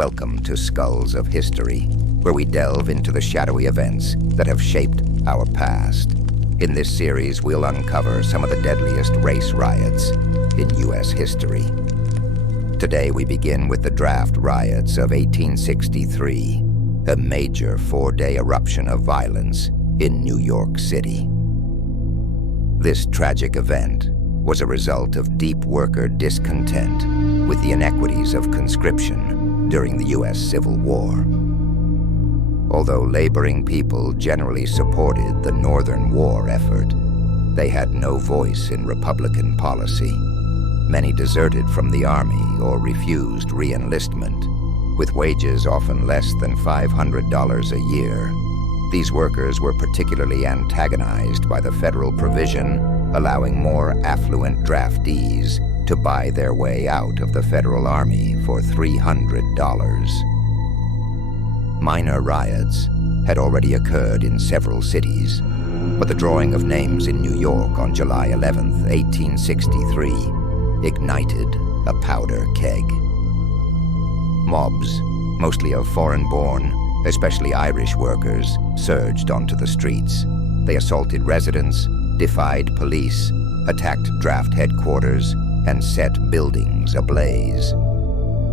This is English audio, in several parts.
Welcome to Skulls of History, where we delve into the shadowy events that have shaped our past. In this series, we'll uncover some of the deadliest race riots in U.S. history. Today, we begin with the Draft Riots of 1863, a major four-day eruption of violence in New York City. This tragic event was a result of deep worker discontent with the inequities of conscription during the U.S. Civil War. Although laboring people generally supported the Northern War effort, they had no voice in Republican policy. Many deserted from the army or refused re-enlistment, with wages often less than $500 a year. These workers were particularly antagonized by the federal provision allowing more affluent draftees to buy their way out of the federal army for $300. Minor riots had already occurred in several cities, but the drawing of names in New York on July 11, 1863, ignited a powder keg. Mobs, mostly of foreign-born, especially Irish workers, surged onto the streets. They assaulted residents, defied police, attacked draft headquarters, and set buildings ablaze.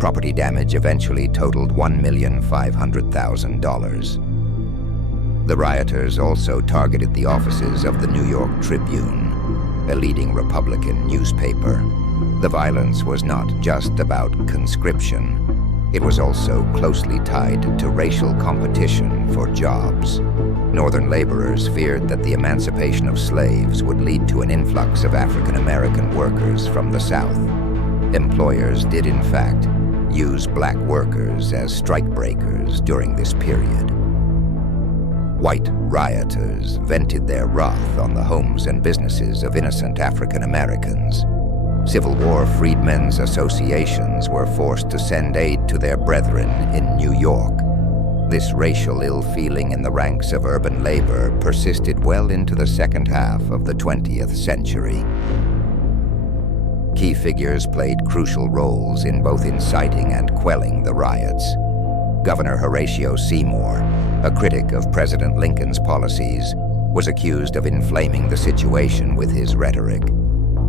Property damage eventually totaled $1,500,000. The rioters also targeted the offices of the New York Tribune, a leading Republican newspaper. The violence was not just about conscription. It was also closely tied to racial competition for jobs. Northern laborers feared that the emancipation of slaves would lead to an influx of African American workers from the South. Employers did, in fact, use black workers as strikebreakers during this period. White rioters vented their wrath on the homes and businesses of innocent African Americans. Civil War freedmen's associations were forced to send aid to their brethren in New York. This racial ill-feeling in the ranks of urban labor persisted well into the second half of the 20th century. Key figures played crucial roles in both inciting and quelling the riots. Governor Horatio Seymour, a critic of President Lincoln's policies, was accused of inflaming the situation with his rhetoric.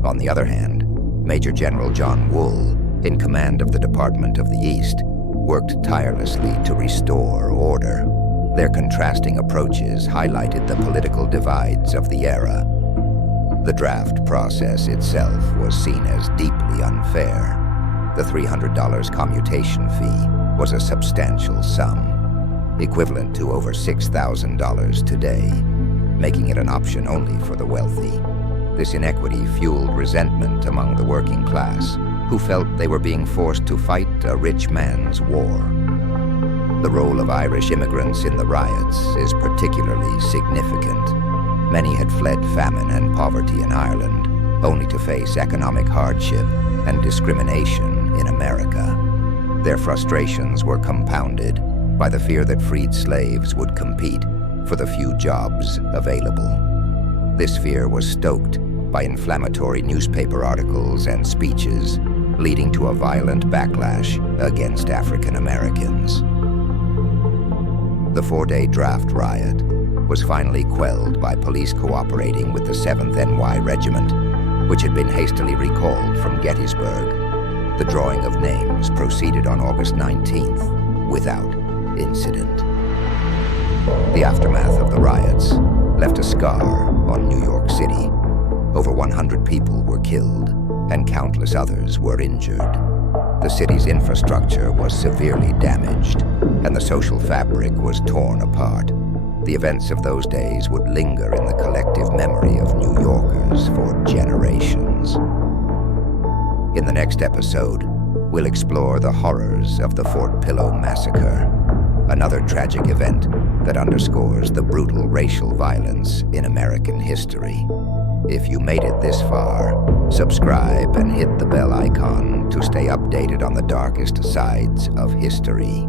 On the other hand, Major General John Wool, in command of the Department of the East, worked tirelessly to restore order. Their contrasting approaches highlighted the political divides of the era. The draft process itself was seen as deeply unfair. The $300 commutation fee was a substantial sum, equivalent to over $6,000 today, making it an option only for the wealthy. This inequity fueled resentment among the working class, who felt they were being forced to fight a rich man's war. The role of Irish immigrants in the riots is particularly significant. Many had fled famine and poverty in Ireland, only to face economic hardship and discrimination in America. Their frustrations were compounded by the fear that freed slaves would compete for the few jobs available. This fear was stoked by inflammatory newspaper articles and speeches, leading to a violent backlash against African Americans. The four-day draft riot was finally quelled by police cooperating with the 7th NY Regiment, which had been hastily recalled from Gettysburg. The drawing of names proceeded on August 19th without incident. The aftermath of the riots left a scar on New York City. Over 100 people were killed, and countless others were injured. The city's infrastructure was severely damaged, and the social fabric was torn apart. The events of those days would linger in the collective memory of New Yorkers for generations. In the next episode, we'll explore the horrors of the Fort Pillow Massacre, another tragic event that underscores the brutal racial violence in American history. If you made it this far, subscribe and hit the bell icon to stay updated on the darkest sides of history.